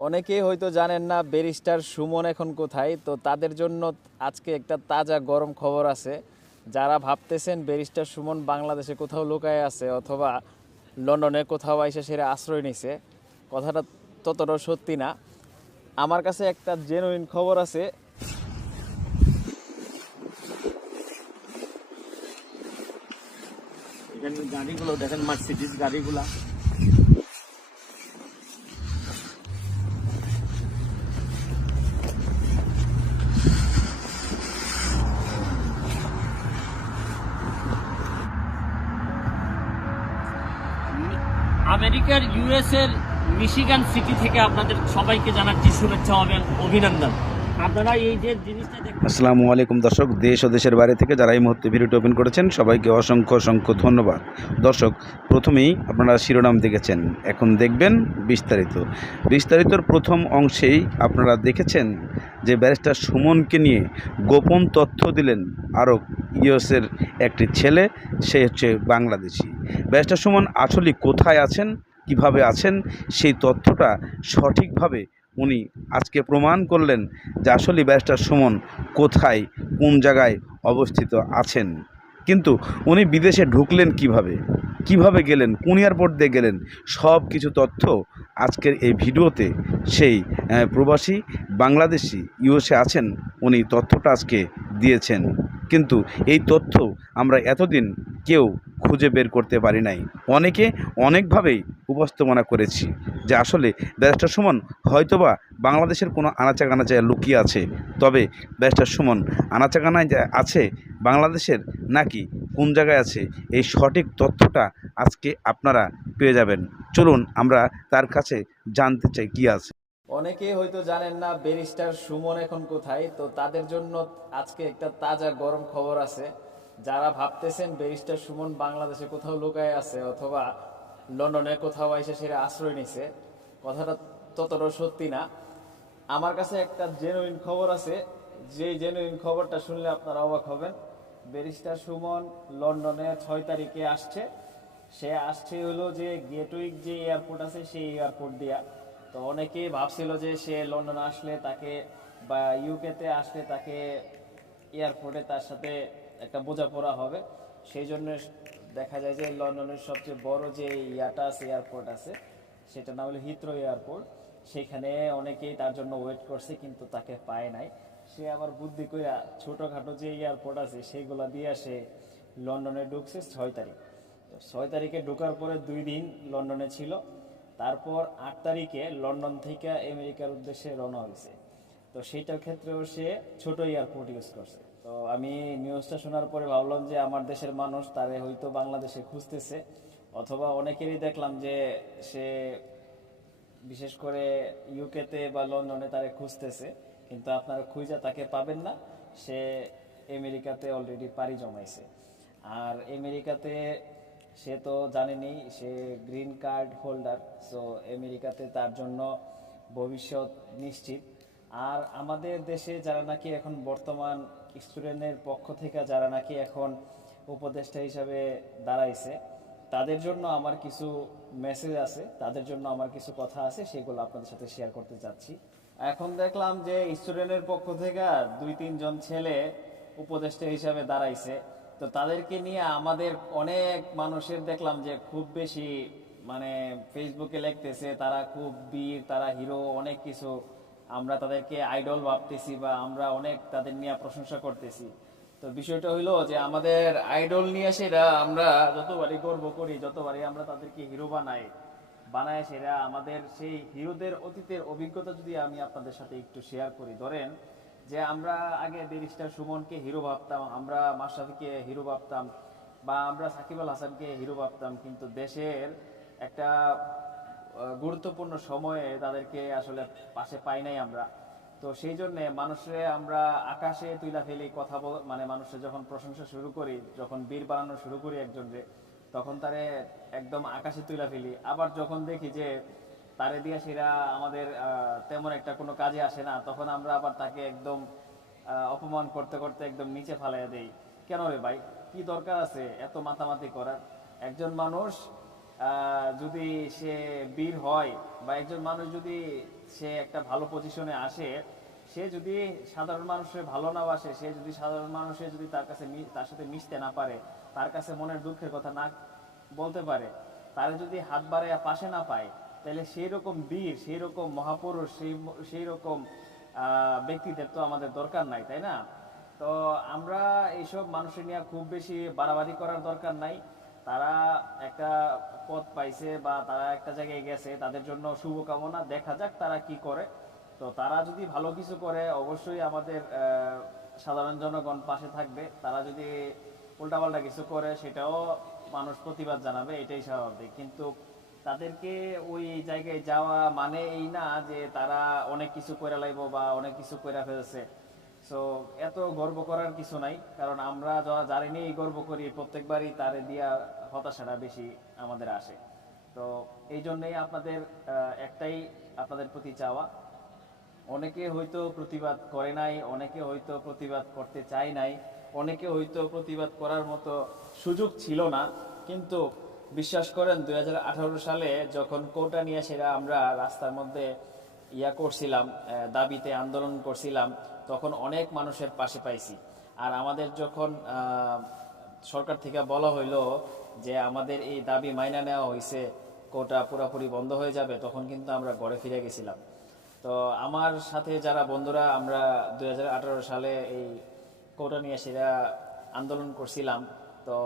অনেকেই হয়তো জানেন না, ব্যারিস্টার সুমন এখন কোথায়? তো তাদের জন্য আজকে একটা তাজা গরম খবর আছে। যারা ভাবতেছেন ব্যারিস্টার সুমন বাংলাদেশে কোথাও লুকায় আছে অথবা লন্ডনে কোথাও এসে সেরা আশ্রয় নিছে, কথাটা ততটা সত্যি না। আমার কাছে একটা জেনুইন খবর আছে। গাড়িগুলো দেখেন মার্সিডিজ গাড়িগুলা। আমেরিকার ইউএস এর মিশিগান সিটি থেকে আপনাদের সবাইকে জানাচ্ছি শুভেচ্ছা এবং অভিনন্দন। আসসালামু আলাইকুম দর্শক, দেশ ও দেশের বাইরে থেকে যারা এই মুহূর্তে ভিডিওটি ওপেন করেছেন, সবাইকে অসংখ্য অসংখ্য ধন্যবাদ। দর্শক, প্রথমেই আপনারা শিরোনাম দেখেছেন, এখন দেখবেন বিস্তারিত। বিস্তারিতর প্রথম অংশেই আপনারা দেখেছেন যে ব্যারিস্টার সুমনকে নিয়ে গোপন তথ্য দিলেন আরও ইউএসের একটি ছেলে, সে হচ্ছে বাংলাদেশি। ব্যারিস্টার সুমন আসলে কোথায় আছেন, কীভাবে আছেন, সেই তথ্যটা সঠিকভাবে উনি আজকে প্রমাণ করলেন যে আসলে ব্যারিস্টার সুমন কোথায়, কোন জায়গায় অবস্থিত আছেন। কিন্তু উনি বিদেশে ঢুকলেন কীভাবে কীভাবে গেলেন, কোন এয়ারপোর্ট দিয়ে গেলেন সব কিছু তথ্য আজকের এই ভিডিওতে সেই প্রবাসী বাংলাদেশি ইউএসএ আছেন, উনি তথ্যটা আজকে দিয়েছেন। কিন্তু এই তথ্য আমরা এতদিন কেউ খুঁজে বের করতে পারি নাই। অনেকে অনেকভাবেই উপস্থাপনা করেছি যে আসলে ব্যারিস্টার সুমন হয়তোবা বাংলাদেশের কোনো আনাচা কানাচায় লুকিয়ে আছে। তবে ব্যারিস্টার সুমন আনাচা কানায় যে আছে, বাংলাদেশের নাকি কোন জায়গায় আছে, এই সঠিক তথ্যটা আজকে আপনারা পেয়ে যাবেন। চলুন আমরা তার কাছে জানতে চাই কি আছে। অনেকেই হয়তো জানেন না ব্যারিস্টার সুমন এখন কোথায়, তো তাদের জন্য আজকে একটা তাজা গরম খবর আছে। যারা ভাবতেছেন ব্যারিস্টার সুমন বাংলাদেশে কোথাও লুকায় আছে অথবা লন্ডনে কোথাও এসে সেরা আশ্রয় নিছে, কথাটা ততটা সত্যি না। আমার কাছে একটা জেনুইন খবর আছে। যে জেনুইন খবরটা শুনলে আপনারা অবাক হবেন। ব্যারিস্টার সুমন লন্ডনে ছয় তারিখে আসছে। সে আসছে হলো যে গেটউইক যে এয়ারপোর্ট আছে সেই এয়ারপোর্ট দিয়া। তো অনেকেই ভাবছিল যে সে লন্ডনে আসলে তাকে বা ইউকেতে আসলে তাকে এয়ারপোর্টে তার সাথে একটা বোঝাপড়া হবে। সেই জন্য দেখা যায় যে লন্ডনের সবচেয়ে বড় যে ইয়াটা আছে, এয়ারপোর্ট আছে, সেটা না হলো হিথ্রো এয়ারপোর্ট। সেখানে অনেকেই তার জন্য ওয়েট করছে কিন্তু তাকে পায় নাই। সে আবার বুদ্ধি কইরা ছোটোখাটো যে এয়ারপোর্ট আছে, সেগুলা দিয়ে সে লন্ডনে ঢুকছে ছয় তারিখ। তো ছয় তারিখে ঢোকার পরে দুই দিন লন্ডনে ছিল। তারপর আট তারিখে লন্ডন থেকে আমেরিকার উদ্দেশ্যে রওনা হয়েছে। তো সেইটার ক্ষেত্রেও সে ছোট এয়ারপোর্ট ইউজ করছে। তো আমি নিউজটা শোনার পরে ভাবলাম যে আমার দেশের মানুষ তারে হয়তো বাংলাদেশে খুঁজতেছে, অথবা অনেকেরই দেখলাম যে সে বিশেষ করে ইউকেতে বা লন্ডনে তারে খুঁজতেছে, কিন্তু আপনারা খুঁজে তাকে পাবেন না, সে আমেরিকাতে অলরেডি পাড়ি জমাইছে। আর আমেরিকাতে সে তো জানেনি, সে গ্রিন কার্ড হোল্ডার সো আমেরিকাতে তার জন্য ভবিষ্যৎ নিশ্চিত। আর আমাদের দেশে যারা নাকি এখন বর্তমান স্টুডেন্টের পক্ষ থেকে যারা নাকি এখন উপদেষ্টা হিসাবে দাঁড়াইছে, তাদের জন্য আমার কিছু মেসেজ আছে, তাদের জন্য আমার কিছু কথা আছে, সেগুলো আপনাদের সাথে শেয়ার করতে চাচ্ছি। এখন দেখলাম যে স্টুডেন্টের পক্ষ থেকে দুই, তিনজন ছেলে উপদেষ্টা হিসাবে দাঁড়াইছে। তো তাদেরকে নিয়ে আমাদের অনেক মানুষের দেখলাম যে খুব বেশি মানে ফেসবুকে লিখতেছে, তারা খুব বীর, তারা হিরো অনেক কিছু। আমরা তাদেরকে আইডল ভাবতেছি বা আমরা অনেক তাদের নিয়ে প্রশংসা করতেছি। তো বিষয়টা হইল যে আমাদের আইডল নিয়ে সেটা আমরা যতবারই গর্ব করি, যতবারই আমরা তাদেরকে হিরো বানাই, বানায় সেটা আমাদের সেই হিরোদের অতীতের অভিজ্ঞতা যদি আমি আপনাদের সাথে একটু শেয়ার করি। ধরেন যে আমরা আগে ব্যারিস্টার সুমনকে হিরো ভাবতাম, আমরা মাশরাফিকে হিরো ভাবতাম বা আমরা সাকিব আল হাসানকে হিরো ভাবতাম, কিন্তু দেশের একটা গুরুত্বপূর্ণ সময়ে তাদেরকে আসলে পাশে পাই নাই আমরা। তো সেই জন্য মানুষে আমরা আকাশে তুইলা ফেলি কথা বল মানে মানুষের যখন প্রশংসা শুরু করি, যখন বীর বানানো শুরু করি একজনকে তখন তারে একদম আকাশে তুইলা ফেলি। আবার যখন দেখি যে তারে দিয়ে সেরা আমাদের তেমন একটা কোনো কাজে আসে না, তখন আমরা আবার তাকে একদম অপমান করতে করতে একদম নিচে ফালাইয়া দেই। কেন রে ভাই? কি দরকার আছে এত মাতামাতি করার? একজন মানুষ যদি সে বীর হয় বা একজন মানুষ যদি সে একটা ভালো পজিশনে আসে, সে যদি সাধারণ মানুষের ভালো না বাসে সে যদি সাধারণ মানুষের যদি তার কাছে তার সাথে মিশতে না পারে, তার কাছে মনের দুঃখের কথা না বলতে পারে, তারা যদি হাত বাড়াইয়া পাশে না পায়, তাহলে সেই রকম বীর সেই রকম মহাপুরুষ, সেই সেই রকম ব্যক্তিদের তো আমাদের দরকার নাই, তাই না? তো আমরা এইসব মানুষের নিয়ে খুব বেশি বাড়াবাড়ি করার দরকার নাই। তারা একটা পথ পাইছে বা তারা একটা জায়গায় গেছে, তাদের জন্য শুভকামনা, দেখা যাক তারা কি করে। তো তারা যদি ভালো কিছু করে, অবশ্যই আমাদের সাধারণ জনগণ পাশে থাকবে। তারা যদি উল্টাপাল্টা কিছু করে, সেটাও মানুষ প্রতিবাদ জানাবে, এটাই স্বাভাবিক। কিন্তু তাদেরকে ওই জায়গায় যাওয়া মানে এই না যে তারা অনেক কিছু করে লাইব বা অনেক কিছু করে ফেলছে। সো এত গর্ব করার কিছু নাই। কারণ আমরা যারা জানি নিয়েই গর্ব করি, প্রত্যেকবারই তারে দিয়া হতাশাটা বেশি আমাদের আসে। তো এই জন্যই আপনাদের একটাই আপনাদের প্রতি চাওয়া। অনেকে হয়তো প্রতিবাদ করে নাই, অনেকে হয়তো প্রতিবাদ করতে চায় নাই, অনেকে হয়তো প্রতিবাদ করার মতো সুযোগ ছিল না। কিন্তু বিশ্বাস করেন দু হাজার আঠারো সালে যখন কোটা নিয়ে সেরা আমরা রাস্তার মধ্যে ইয়া করছিলাম দাবিতে আন্দোলন করছিলাম, তখন অনেক মানুষের পাশে পাইছি। আর আমাদের যখন সরকার থেকে বলা হইল যে আমাদের এই দাবি মাইনা নেওয়া হয়েছে কোটা পুরাপুরি বন্ধ হয়ে যাবে, তখন কিন্তু আমরা গড়ে ফিরে গেছিলাম। তো আমার সাথে যারা বন্ধুরা, আমরা দু হাজার আঠারো সালে এই কোটা নিয়ে সেরা আন্দোলন করছিলাম। তো